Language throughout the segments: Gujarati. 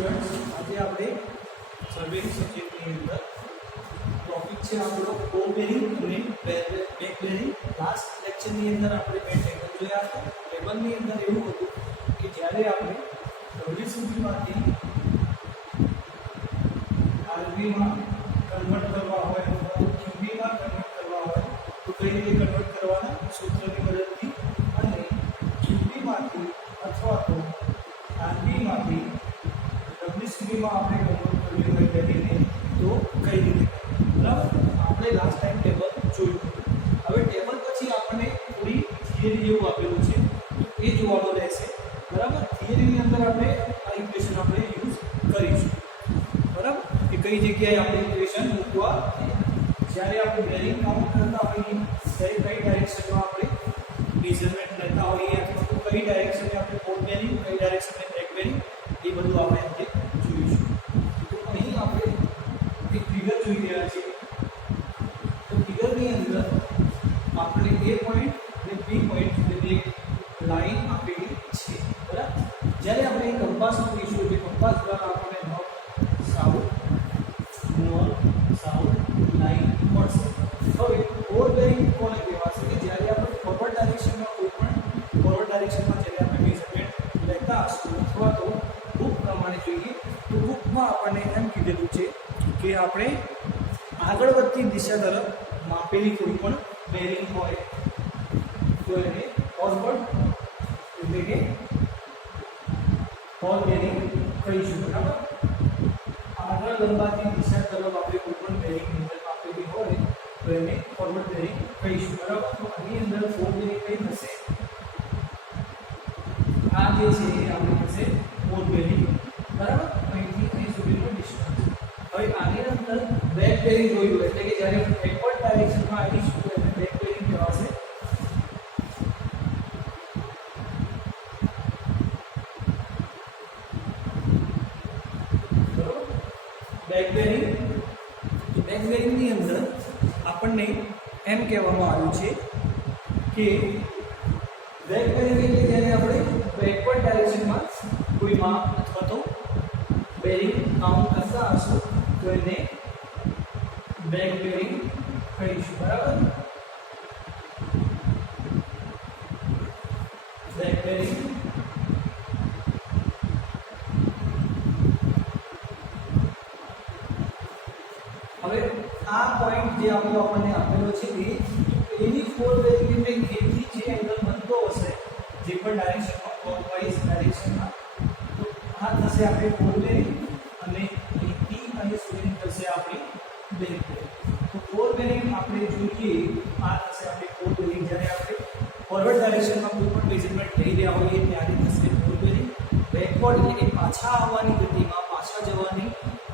સ્ટુડન્ટ્સ, આજે આપણે સર્વેની સબ્જેક્ટની અંદર ટોપિક છે આપણો બોલ બેરિંગ અને બેક બેરિંગ. લાસ્ટ લેક્ચરની અંદર આપણે બે ટેબલ જોયા હતા. ટેબલની અંદર એવું હતું કે જ્યારે આપણે WCBમાંથી RB માં કન્વર્ટ કરવા હોય અથવા QB માં કન્વર્ટ કરવા હોય તો કઈ રીતે કન્વર્ટ કરવાના, સૂત્રની મદદથી, અને QB માંથી અથવા તો RB માંથી WCBમાં આપણે કન્વર્ટ કરવી હોય બેરિંગને તો કઈ રીતે, બરાબર. આપણે લાસ્ટ ટાઈમ ટેબલ જોયું. હવે ટેબલ પછી આપણને થોડી થિયરી જેવું આપેલું છે તો એ જોવાનું રહેશે, બરાબર. થિયરીની અંદર આપણે આ ઇક્વેશન આપણે યુઝ કરીશું, બરાબર, કે કઈ જગ્યાએ આપણે ઇક્વેશન મૂકવા. જ્યારે આપણે બેરિંગ કાઉન્ટ કરતા હોઈએ ત્યારે કઈ ડાયરેક્શનમાં આપણે મેઝરમેન્ટ લેતા હોઈએ અથવા તો કઈ ડાયરેક્શને આપણે બોલ બેરિંગ, કઈ ડાયરેક્શને બેક બેરિંગ, એ બધું આપણે આજે જોઈશું. તો અહીં આપણે એક ફિગર જોઈ રહ્યા છીએ. તો ફિગરની અંદર આપણે એ પોઈન્ટ અને બી પોઈન્ટ એટલે લાઈન આપેલી છે, બરાબર. જ્યારે આપણે કંપાસ મૂકીશું એટલે કંપાસ દ્વારા આપણને નોર્થ સાઉથ લાઈન મળશે. હવે બોલ બેરિંગ કોને કહેવાશે કે જ્યારે આપણે ફોરવર્ડ ડાયરેક્શનમાં કોઈ પણ ફોરવર્ડ ડાયરેક્શનમાં જ્યારે આપણે મેઝરમેન્ટ લેતા હશું અથવા તો બુક પ્રમાણે જોઈએ તો બુકમાં આપણને એમ કીધેલું છે કે આપણે આગળ વધતી દિશા તરફ માપેલી કોઈ પણ બેરિંગ હોય તો એને ફોરવર્ડ એટલે કે બોલ બેરિંગ કહીશું, બરાબર. આગળ લંબાતી દિશા તરફ આપણે કોઈ પણ બેરિંગ અંદર માપેલી હોય તો એને ફોરવર્ડ બેરિંગ કહીશું, બરાબર. તો આની અંદર બોલ બેરિંગ કઈ થશે, આ જે છે એ આપણી પાસે બોલ બેરિંગ, બરાબર. અહીંથી અહીં સુધીનો ડિસ્ટન્સ. હવે આની અંદર બેક બેરિંગ જોયું એટલે કે જ્યારે બેકવર્ડ ડાયરેક્શનમાં આવીશું તો એને બેક બેરિંગ કહેવાશે. બેક બેરિંગની અંદર આપણને એમ કહેવામાં આવ્યું છે કે બેક બેરિંગ એટલે જ્યારે આપણે બેકવર્ડ ડાયરેક્શનમાં કોઈ માપ અથવા તો બેરિંગ કાઉન્ટ કરતા હશું તો એને બેક બેરિંગ કહીશું, બરાબર. Back bearing. હવે આ પોઈન્ટ જે આપણને આપેલો છે એની બોલ બેરિંગ એટલે એથી જે એંગલ બનતો હશે જે પણ ડાયરેક્શનમાં ક્લોકવાઇઝ ડાયરેક્શનમાં તો આ થશે આપણી બોલ બેરિંગ અને એથી અને સુધીની થશે આપણી બેક બેરિંગ. તો બોલ બેરિંગ આપણે જોઈએ આ થશે આપણી બોલ બેરિંગ. જ્યારે આપણે ફોરવર્ડ ડાયરેક્શનમાં કોઈ પણ મેઝરમેન્ટ લઈ રહ્યા હોઈએ ત્યારે થશે બોલ બેરિંગ. બેકવર્ડ એટલે કે પાછા આવવાની ગતિમાં, પાછા જવાની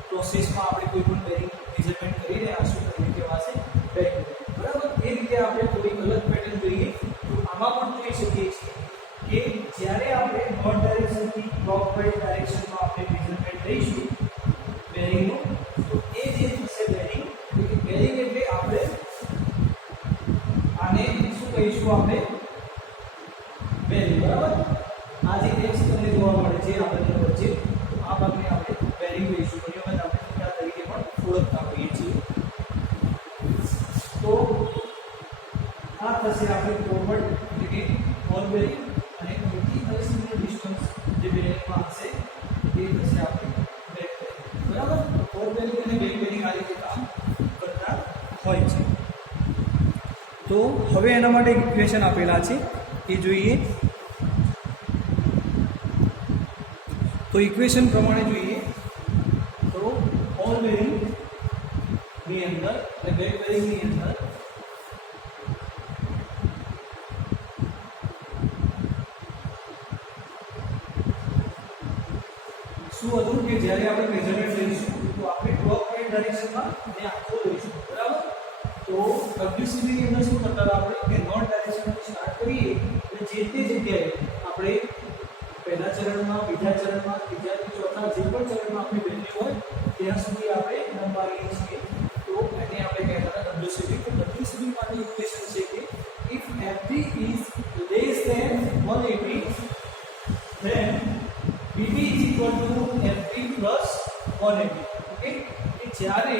પ્રોસેસમાં આપણે કોઈ પણ બેરિંગ મેઝરમેન્ટ કરી રહ્યા હશું તો એને કહેવાશે બેક બેરિંગ, બરાબર. એ રીતે આપણે થોડી અલગ પેટર્ન જોઈએ તો આમાં પણ જોઈ શકીએ છીએ કે જ્યારે આપણે નોર્થ ડાયરેક્શનથી ક્લોકવાઇઝ ડાયરેક્શનમાં આપણે મેઝરમેન્ટ લઈશું બેરિંગનું તો એ જે થશે બેરિંગ. બેરિંગ એટલે આપણે આને શું કહીશું, આપણે બેરિંગ, બરાબર. આ જે એક્સ તમને જોવા મળે છે આપણને વચ્ચે તો આ ભાગને આપણે બેરિંગ કહીશું. ઘણી વખત આપણે થીટા તરીકે પણ ઓળખતા હોઈએ છીએ. તો આ થશે આપણે ફોરવર્ડ એટલે કે બોલ બેરિંગ અને અહીંથી અહીં સુધીનો ડિસ્ટન્સ જે બેરિંગમાં હશે એ થશે આપણે બેક બેરિંગ, બરાબર. બોલ બેરિંગ અને બેક બેરિંગ આ રીતે કામ કરતા હોય છે. તો હવે એના માટે ઇક્વેશન આપેલા છે એ જોઈએ. તો ઇક્વેશન પ્રમાણે જોઈએ તો બોલ બેરિંગની અંદર અને બેક બેરિંગની અંદર શું હતું કે જ્યારે આપણે મેઝરમેન્ટ લઈશું તો આપણે ક્લોકવાઇઝ ડાયરેક્શનમાં અને આખો લઈશું, બરાબર. તો WCB ની અંદર શું કરતા હતા આપણે કે નોર્થ ડાયરેક્શનથી સ્ટાર્ટ કરીએ એટલે જે તે જગ્યાએ આપણે પહેલા ચરણમાં, બીજા ચરણમાં, ત્રીજાથી ચોથા જે પણ ચરણમાં આપણી વેલ્યુ હોય ત્યાં સુધી આપણે લંબાવીએ છીએ. તો એને આપણે કહેતા હતા WCB. તો WCB માટે ઇક્વેશન છે કે if FB is less than 180 then BB is equal to FB plus 180. Okay, કે જ્યારે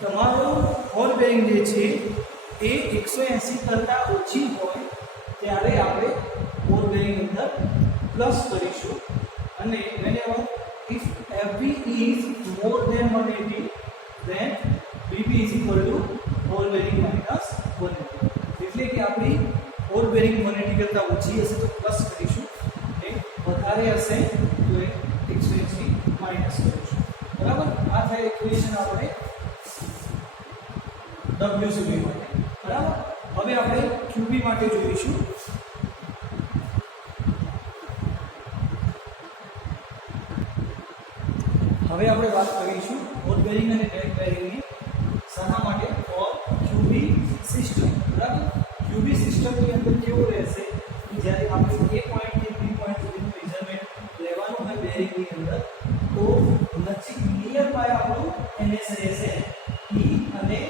તમારો બોલ બેરિંગ જે છે એ 180 કરતાં ઓછી હોય ત્યારે આપણે બોલ બેરિંગ અંદર પ્લસ કરીશું. અને whenever if FB is more than 180 then BB is equal to ball bearing minus 180. એટલે કે આપણી બોલ બેરિંગ 180 કરતાં ઓછી હશે તો પ્લસ કરીશું, અને વધારે હશે તો એ 180 માઇનસ કરીશું. બરાબર, આ થાય ઇક્વેશન આપણે WCB માટે. બરાબર, હવે આપણે QB માટે જોઈશું. હવે આપણે વાત કરીશું બોલ બેરિંગ અને બેક બેરિંગની. શાના માટે? Fore QB system. બરાબર, QB સિસ્ટમની અંદર કેવું રહેશે કે જ્યારે આપણે A પોઈન્ટથી B પોઈન્ટ સુધીનું મેઝરમેન્ટ લેવાનું હોય બેરિંગની અંદર તો નજીક નિયર બાય આપણું NS રહેશે E અને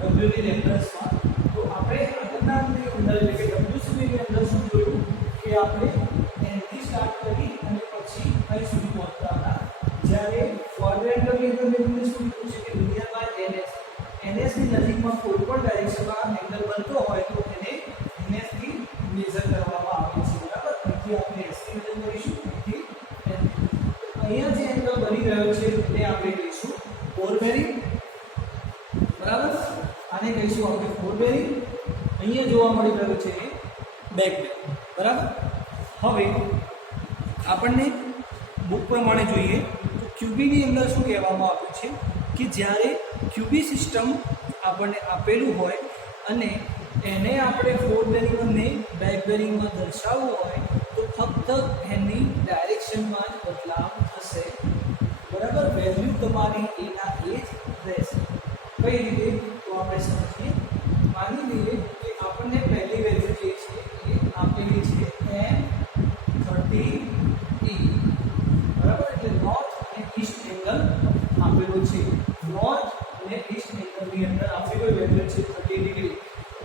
W ની રેફરન્સમાં. તો આપણે આગળના અંદર એટલે કે WCB ની અંદર શું જોયું કે આપણે N થી સ્ટાર્ટ કરી અને પછી અહીં સુધી પહોંચતા હતા. જ્યારે ક્વાડ્રેન્ટરની અંદર મેં તમને શું કીધું છે કે નિયર બાય NS ની નજીકમાં કોઈ પણ ડાયરેક્શનમાં એંગલ બનતો હોય તો એને NS થી મેઝર કરવામાં આવે છે. બરાબર, અહીંથી આપણે S થી મેઝર કરીશું, અહીંથી N. અહીંયા જે એંગલ બની રહ્યો છે એને આપણે કહીશું બોલ બેરિંગ. બરાબર, આને કહીશું આપણે બોલ બેરિંગ. અહીંયા જોવા મળી રહ્યું છે એ બેક બેરિંગ. બરાબર, હવે આપણને બુક પ્રમાણે જોઈએ તો QB ની અંદર શું કહેવામાં આવ્યું છે કે જ્યારે QB સિસ્ટમ આપણને આપેલું હોય અને એને આપણે ફોર બેરિંગ અને બેક બેરિંગમાં દર્શાવવું હોય તો ફક્ત એની ડાયરેક્શનમાં જ બદલાવ થશે. બરાબર, વેલ્યુ તમારી એના એ જ રહેશે. કઈ રીતે? તો આપણે સમજીએ. માની લઈએ કે આપણને પહેલી વેલ્યુ જે છે એ આપેલી છે N30E. બરાબર, એટલે નોર્થ અને ઈસ્ટ એંગલ આપેલો છે. નોર્થ અને ઈસ્ટ એંગલની અંદર આપણી કોઈ વેલ્યુ છે 30 ડિગ્રી.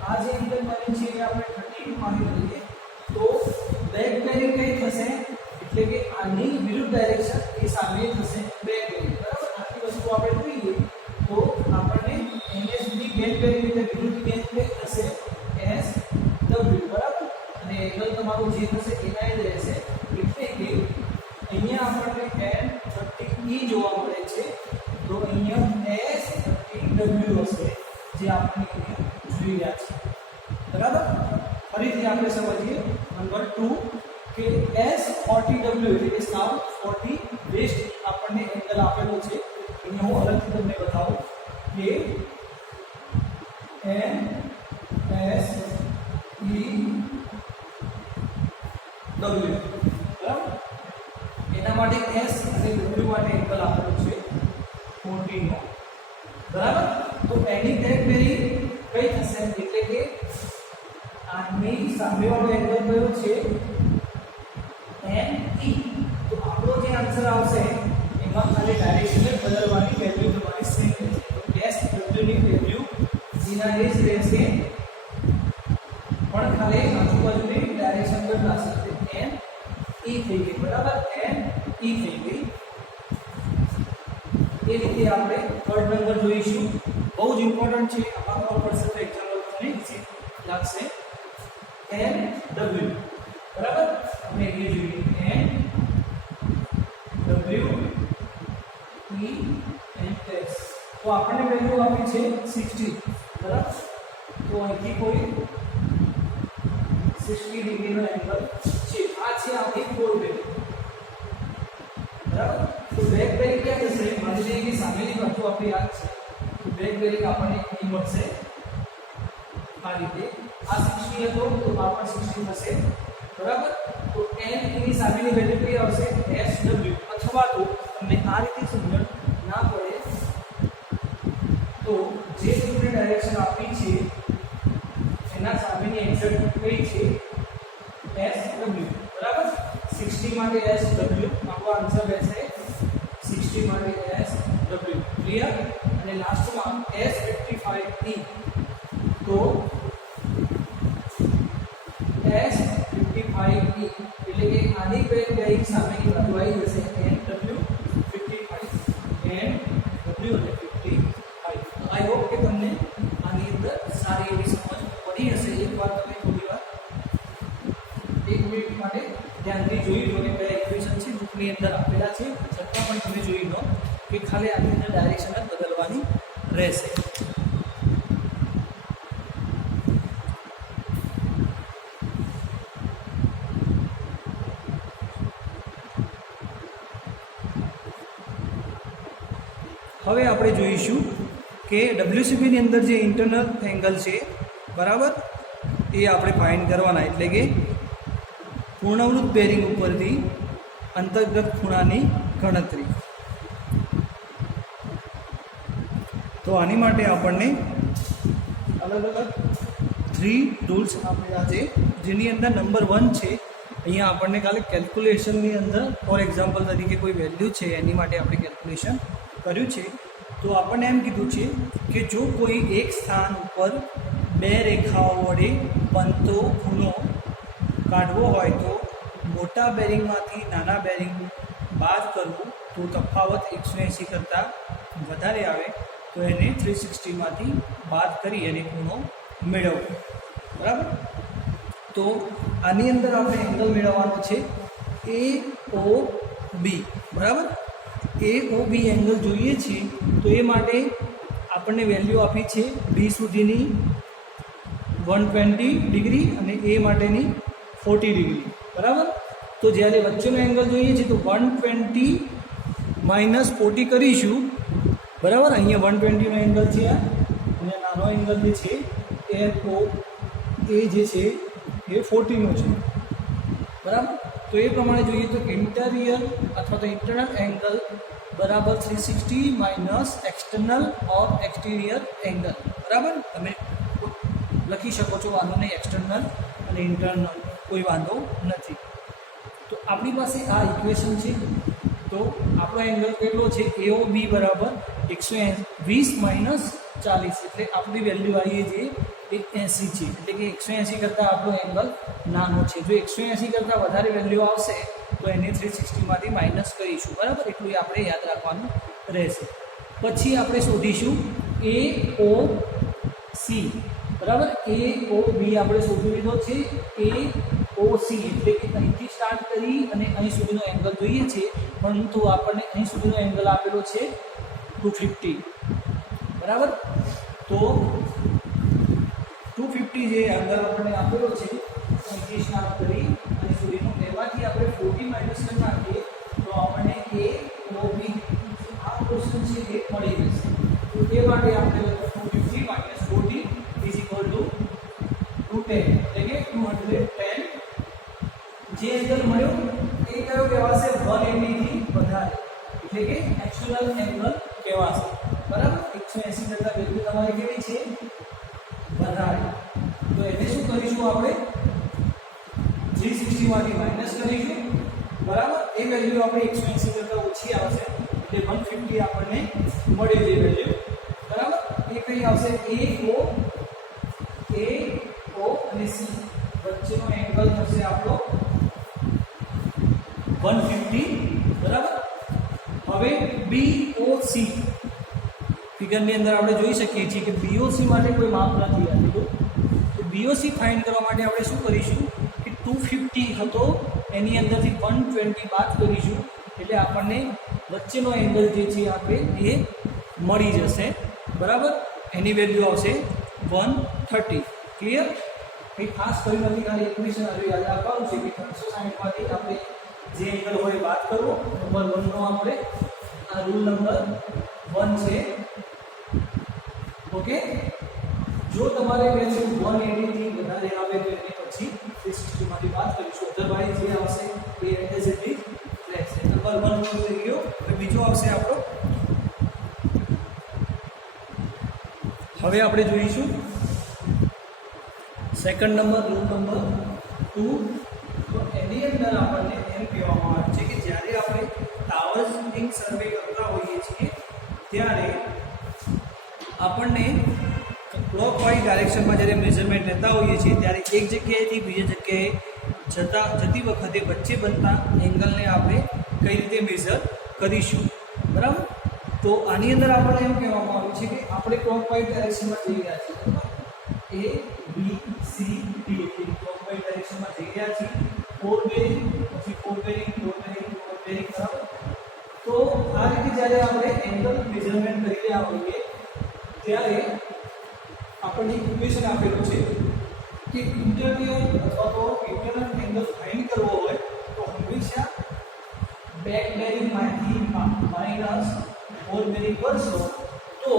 આ જે એંગલ બને છે એ આપણે 30 માની લઈએ તો બેક બેરિંગ કઈ થશે એટલે કે આની વિરુદ્ધ ડાયરેક્શન એ સામે થશે બેક બેરિંગ. બરાબર, આટલી વસ્તુ આપણે જોઈએ તો આપણને NS ની બેક બેરિંગ એટલે વિરુદ્ધ બેક કઈ થશે SW. બરાબર, અને એંગલ તમારું જે થશે એના જ રહેશે. એટલે કે અહીંયા આપણને N30E જોવા મળે છે તો અહીંયા S30W હશે જે આપણે અહીંયા જોઈ રહ્યા છે. બરાબર, ફરીથી આપણે સમજીએ. નંબર 2 કે S40W એટલે કે સાઉથ 40 વેસ્ટ આપણને એંગલ આપેલો છે. અહીંયા હું અલગથી તમને બતાવું કે NSEW. બરાબર, એના માટે S અને W માટે એંગલ આપેલો છે 40 નો. બરાબર, તો એની બેક બેરિંગ કઈ થશે એટલે કે આની સામેવાળો એંગલ કયો છે NE. તો આપણો જે આન્સર આવશે એમાં ખાલી ડાયરેક્શન બદલવાની વેલ્યુ તમારી સેમ રહેશે. તો SW ની વેલ્યુ જેના એ જ રહેશે પણ ખાલી આજુબાજુની ડાયરેક્શન બદલાશે. NE થઈ ગઈ. બરાબર, NE થઈ ગઈ. એ રીતે આપણે થર્ડ નંબર જોઈશું. બહુ જ ઇમ્પોર્ટન્ટ છે, આમાં ખબર પડશે તો એક્ઝામ તમને ઇઝી લાગશે. NW. બરાબર, આપણે એ જોઈએ NW E and S. તો આપણને વેલ્યુ આપી છે 60. બરાબર, તો અહીંથી કોઈ 60 ડિગ્રીનો એંગલ છે. આ છે આપણી બોલ બેરિંગ. બરાબર, તો બેક બેરિંગ ક્યાં થશે? માની લઈએ કે સામેની બાજુ આપણી આ છે તો બેક બેરિંગ આપણને અહીં મળશે આ રીતે. આ 60 હતો તો આ પણ 60 થશે. બરાબર, તો N ની સામેની વેલ્યુ કઈ આવશે SW. અથવા તો તમને આ રીતે સમજણ ના પડે તો જે તમને ડાયરેક્શન આપી છે એના સામેની એક્ઝેક્ટ કઈ છે SW. બરાબર, 60 માટે SW આપણો આન્સર રહેશે 60 માટે SW. ક્લિયર? અને લાસ્ટમાં S55E. તો S55E એટલે કે આની બેક બેરિંગ સામેની બાજુ આવી જશે NW55 ની અંદર આપેલા છે, છતાં પણ તમે જોઈ લો કે ખાલી આની અંદર ડાયરેક્શન જ બદલવાની રહેશે. હવે આપણે જોઈશું કે WCB ની અંદર જે ઇન્ટરનલ એંગલ છે, બરાબર, એ આપણે ફાઇન્ડ કરવાના, એટલે કે પૂર્ણવૃત્ત બેરિંગ ઉપરથી અંતર્ગત ખૂણાની ગણતરી. તો આની માટે આપણને અલગ અલગ 3 રૂલ્સ આપેલા છે, જેની અંદર નંબર 1 છે, અહીંયા આપણને ખાલી કેલ્ક્યુલેશનની અંદર ફોર એક્ઝામ્પલ તરીકે કોઈ વેલ્યુ છે એની માટે આપણે કેલ્ક્યુલેશન કર્યું છે. તો આપણને એમ કીધું છે કે જો કોઈ એક સ્થાન ઉપર 2 રેખાઓ વડે બનતો ખૂણો કાઢવો હોય તો મોટા બેરિંગમાંથી નાના બેરિંગ બાદ કરવું, તો તફાવત 180 કરતાં વધારે આવે તો એને 360માંથી બાદ કરી અને ખૂણો મેળવવો. બરાબર. તો આની અંદર આપણે એંગલ મેળવવાનો છે AOB. બરાબર. AOB એંગલ જોઈએ છે, તો એ માટે આપણને વેલ્યુ આપી છે B સુધીની 120 ડિગ્રી અને A માટેની 40 ડિગ્રી. બરાબર. તો જ્યારે વચ્ચેનો એંગલ જોઈએ છે તો 120 માઇનસ 40 કરીશું. બરાબર. અહીંયા 120નો એંગલ છે અને નાનો એંગલ જે છે એ જે છે એ 40નો છે. બરાબર. તો એ પ્રમાણે જોઈએ તો ઇન્ટિરિયર અથવા તો ઇન્ટરનલ એંગલ બરાબર 360 માઇનસ એક્સટર્નલ ઓર એક્સટિરિયર એંગલ. બરાબર. તમે લખી શકો છો, વાંધો નહીં, એક્સટર્નલ અને ઇન્ટરનલ કોઈ વાંધો નથી. તો આપણી પાસે આ ઇક્વેશન છે. તો આપણો એંગલ કેટલો છે? AOB બરાબર 120 માઇનસ 40, એટલે આપણી વેલ્યુ આવીએ જે 80 છે, એટલે કે 180 કરતાં આપણો એંગલ નાનો છે. જો 180 કરતાં વધારે વેલ્યુ આવશે તો એને 360માંથી માઇનસ કરીશું. બરાબર. એટલું આપણે યાદ રાખવાનું રહેશે. પછી આપણે શોધીશું AOC. બરાબર. AOB આપણે શોધી લીધો છે. AOC એટલે કે અહીંથી સ્ટાર્ટ કરી અને અહીં સુધીનો એંગલ જોઈએ છે, પરંતુ આપણને અહીં સુધીનો એંગલ આપેલો છે 250. બરાબર. તો 250 જે એંગલ આપણને આપેલો છે અહીંથી સ્ટાર્ટ કરી અહીં સુધીનો, એમાંથી આપણે 40 માઇનસ કરી નાખીએ તો આપણને AOB આ ક્વેશ્ચન છે એ મળી જશે. તો એ માટે આપણે 250 માઇનસ 40 ઇઝ ઇક્વલ ટુ 210, એટલે કે 210. જે એંગલ મળ્યો એ કયો કહેવાશે? 180 થી વધારે, એટલે કે એક્સ્ટર્નલ એંગલ કહેવાશે. બરાબર. 180 કરતાં વેલ્યુ તમારી કેવી છે? વધારે. તો એને શું કરીશું? આપણે 360માંથી માઇનસ કરીશું. બરાબર. એ વેલ્યુ આપણે 180 કરતાં ઓછી આવશે, એટલે 150 આપણને મળે છે વેલ્યુ. બરાબર. એ કઈ આવશે? AO અને C વચ્ચેનો એંગલ થશે આપણો 150. બરાબર. હવે BOC ફિગરની અંદર આપણે જોઈ શકીએ છીએ કે BOC માટે કોઈ માપ નથી આપેલું. તો BOC ફાઇન્ડ કરવા માટે આપણે શું કરીશું કે 250 હતો એની અંદરથી 120 બાદ કરીશું, એટલે આપણને વચ્ચેનો એંગલ જે છે આપણે એ મળી જશે. બરાબર. એની વેલ્યુ આવશે 130. ક્લિયર? કંઈ ખાસ કર્યું નથી, ખાલી ઇક્વેશન હવે યાદ રાખવાનું છે કે 360માંથી આપણે જે એંગલ હોય બાદ કરવો. નંબર 1નો આપણે આ રૂલ નંબર 1 છે. ઓકે. જો તમારે વેલ્યુ 180 થી વધારે આવે તો એને પછી 360માંથી બાદ કરીશું, અધરવાઇઝ જે આવશે એ એઝ ઇટ ઇઝ રહેશે. નંબર 1 થઈ ગયો. હવે બીજો આવશે આપણો. હવે આપણે જોઈશું સેકન્ડ નંબર, રૂલ નંબર 2. તો એની અંદર આપણને એમ કહેવામાં આવે છે કે જ્યારે આપણે ટાવર્સની સર્વે કરતા હોઈએ છીએ ત્યારે આપણને ક્લોકવાઇઝ ડાયરેક્શનમાં જ્યારે મેઝરમેન્ટ લેતા હોઈએ છીએ ત્યારે એક જગ્યાએથી બીજી જગ્યાએ જતી વખતે વચ્ચે બનતા એંગલને આપણે કઈ રીતે મેઝર કરીશું. બરાબર. તો આની અંદર આપણને એમ કહેવામાં આવ્યું છે કે આપણે ક્લોકવાઇઝ ડાયરેક્શનમાં જઈ રહ્યા છીએ. A B C D એટલે ક્લોકવાઇઝ ડાયરેક્શનમાં જઈ રહ્યા છીએ. 4 બેરિંગ, પછી 4 બેરિંગ, 4 બેરિંગ, 4 બેરિંગ બરાબર. તો આ રીતે જ્યારે આપણે એંગલ મેઝરમેન્ટ કરી રહ્યા હોઈએ ત્યારે આપણને ઇક્વેશન આપેલું છે કે ઇન્ટરનલ અથવા તો ઇન્ટરનલ એંગલ ફાઇન્ડ કરવો હોય તો હંમેશા બેક બેરિંગમાંથી માઇનસ ફોર બેરિંગ કરશો તો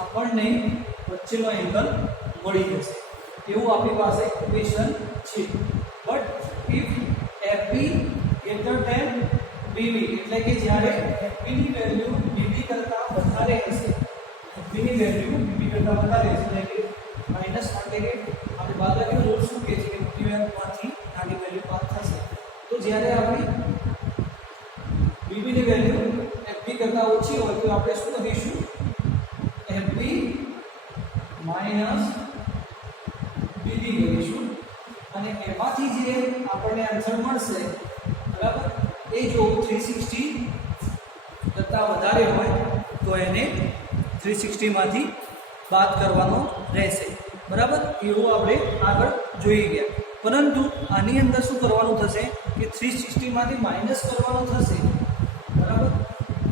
આપણને વચ્ચેનો એંગલ મળી જશે. એવું આપણી પાસે ઇક્વેશન છે. But if FB greater than BB એટલે કે જ્યારે એફબી ની વેલ્યુ બીબી કરતાં વધારે હશે, એફબી ની વેલ્યુ બીબી કરતાં વધારે હશે એટલે કે માઇનસ માટે કે આપણે બાદબાકીનો રૂલ શું કહે છે કે મોટી વેલ્યુમાંથી નાની વેલ્યુ પાસ થશે. તો જ્યારે આપણી બીબી ની વેલ્યુ એફબી કરતાં ઓછી હોય તો આપણે શું કહીશું? એફબી માઇનસ બીબી કહીશું. અને એમાંથી જે આપણને આન્સર મળશે બરાબર એ જો 360 કરતાં વધારે હોય તો એને 360 માંથી બાદ કરવાનો રહેશે બરાબર. એવું આપણે આગળ જોઈ ગયા. પરંતુ આની અંદર શું કરવાનું થશે કે 360 માંથી માઇનસ કરવાનું થશે બરાબર.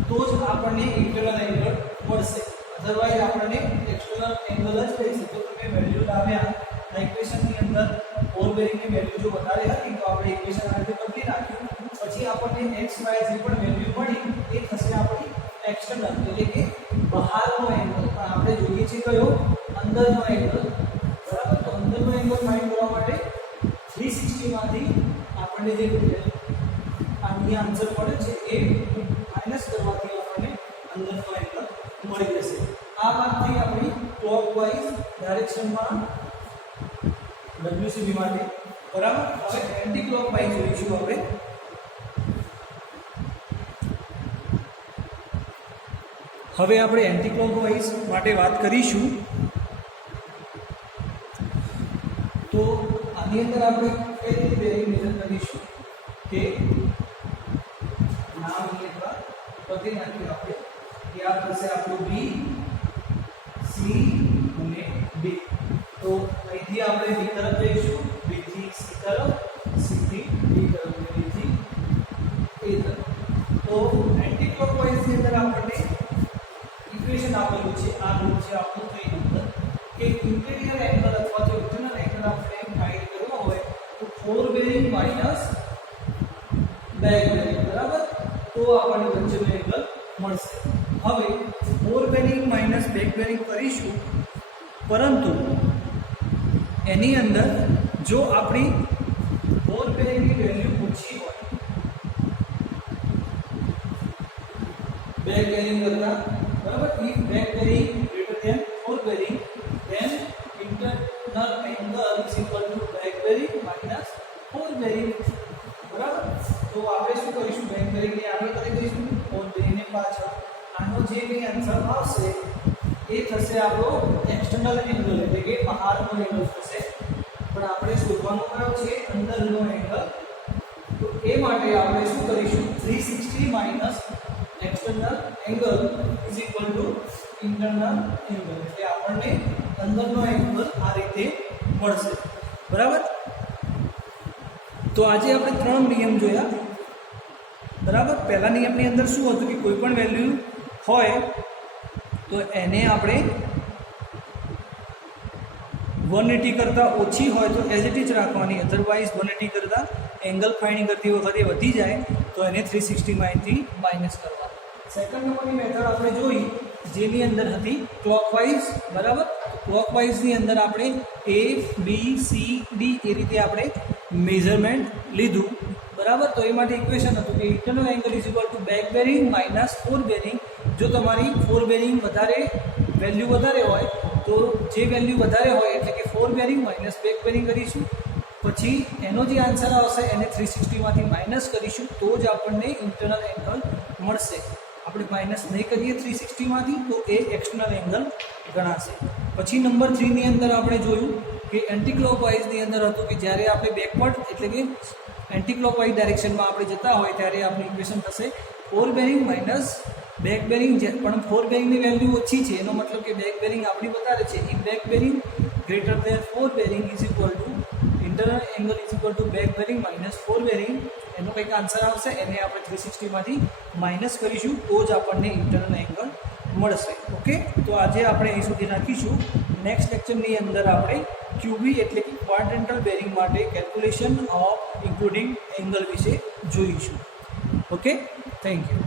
તો જ આપણને ઇન્ટરનલ એંગલ મળશે. અધરવાઇઝ આપણને એક્સટર્નલ એંગલ જ રહેશે. તો તમે વેલ્યુ લાવ્યા ઇક્વેશનની અંદર ફોર બેરિંગની વેલ્યુ જો વધારે હતી તો આપણે ઇક્વેશન આ રીતે બદલી નાખ્યું. પછી આપણને x y જે પણ વેલ્યુ મળી એ થશે આપણી એક્સટર્નલ એટલે કે બહારનો એંગલ. પણ આપણે જોઈએ છે કયો? અંદરનો એંગલ બરાબર. તો અંદરનો એંગલ ફાઇન્ડ કરવા માટે 360 માંથી આપણને જે આની આન્સર મળે છે એ માઇનસ કરવાથી આપણને અંદરનો એંગલ મળી જશે. આ વાતથી આપણી ક્લોકવાઇઝ ડાયરેક્શનમાં WCB માટે બરાબર. હવે એન્ટી ક્લોકવાઇઝ જોઈશું આપણે. હવે આપણે એન્ટી ક્લોકવાઇઝ માટે વાત કરીશું. તો આની અંદર આપણે કઈ રીતે બેરિંગ મેઝર કરીશું કે નામ લેવા બધી નાખી આપણે કે આ થશે આપણું B C અને D. તો અહીંથી આપણે B તરફ જઈશું, B થી C તરફ, C થી D તરફ, D થી A તરફ. તો એન્ટી ક્લોકવાઇઝ ની અંદર આપણને ઇક્વેશન આપેલું છે. આ રૂલ છે આપણું 3 નંબર કે ઇન્ટિરિયર એંગલ અથવા તો ઇન્ટરનલ એંગલ આપણે ફાઇન્ડ કરવો હોય તો fore bearing minus back bearing બરાબર. તો આપણને વચ્ચેનો એંગલ મળશે. હવે fore bearing minus back bearing કરીશું, પરંતુ એની અંદર જો આપણી ફોર બેરિંગની વેલ્યુ ઓછી હોય બેક બેરિંગ કરતા બરાબર. if back bearing greater than fore bearing then internal angle is equal to back bearing minus fore bearing બરાબર. તો આપણે શું કરીશું? બેક બેરિંગ ને આગળ કરી દઈશું, ફોર બેરિંગ ને પાછળ. આનો જે કઈ આન્સર આવશે એ થશે આપણો એક્સટર્નલ એંગલ એટલે કે બહારનો એંગલ થશે. પણ આપણે શોધવાનો કયો છે? અંદરનો એંગલ. તો એ માટે આપણે શું કરીશું? 360 minus external angle is equal to internal angle એટલે આપણને અંદરનો એંગલ આ રીતે મળશે બરાબર. તો આજે આપણે 3 નિયમ જોયા બરાબર. પહેલા નિયમની અંદર શું હતું કે કોઈ પણ વેલ્યુ હોય તો એને આપણે 180 કરતાં ઓછી હોય તો એઝ ઇટ ઇઝ રાખવાની. અધરવાઇઝ 180 કરતાં એંગલ ફાઇન્ડિંગ કરતી વખતે વધી જાય તો એને 360 માંથી માઇનસ કરવાનું. સેકન્ડ નંબરની મેથડ આપણે જોઈ જેની અંદર હતી ક્લોકવાઇઝ બરાબર. ક્લોકવાઇઝની અંદર આપણે A B C D એ રીતે આપણે મેઝરમેન્ટ લીધું બરાબર. તો એ માટે ઇક્વેશન હતું કે internal angle is equal to back bearing minus fore bearing. જો તમારી ફોર બેરિંગ વધારે વેલ્યુ વધારે હોય તો જે વેલ્યુ વધારે હોય એટલે કે fore bearing minus back bearing કરીશું. પછી એનો જે આન્સર આવશે એને 360 માંથી માઇનસ કરીશું તો જ આપણને ઇન્ટરનલ એંગલ મળશે. આપણે માઇનસ નહીં કરીએ 360 માંથી તો એ એક્સટર્નલ એંગલ ગણાશે. પછી નંબર 3 ની અંદર આપણે જોયું કે એન્ટી ક્લોકવાઇઝની અંદર હતું કે જ્યારે આપણે બેકવર્ડ એટલે કે એન્ટી ક્લોકવાઇઝ ડાયરેક્શનમાં આપણે જતા હોય ત્યારે આપણી ઇક્વેશન થશે fore bearing minus back bearing. પણ ફોર બેરિંગની વેલ્યુ ઓછી છે એનો મતલબ કે બેક બેરિંગ આપણી વધારે છે. If back bearing greater than 4 bearing is equal to internal angle is equal to back bearing minus 4 bearing એનો કંઈક આન્સર આવશે, એને આપણે 360માંથી માઇનસ કરીશું તો જ આપણને ઇન્ટરનલ એંગલ મળશે. ઓકે, તો આજે આપણે અહીં સુધી રાખીશું. નેક્સ્ટ લેક્ચરની અંદર આપણે ક્યુબી એટલે કે ક્વાડ્રન્ટલ બેરિંગ માટે કેલ્ક્યુલેશન ઓફ ઇન્ક્લુડિંગ એંગલ વિશે જોઈશું. Okay, thank you.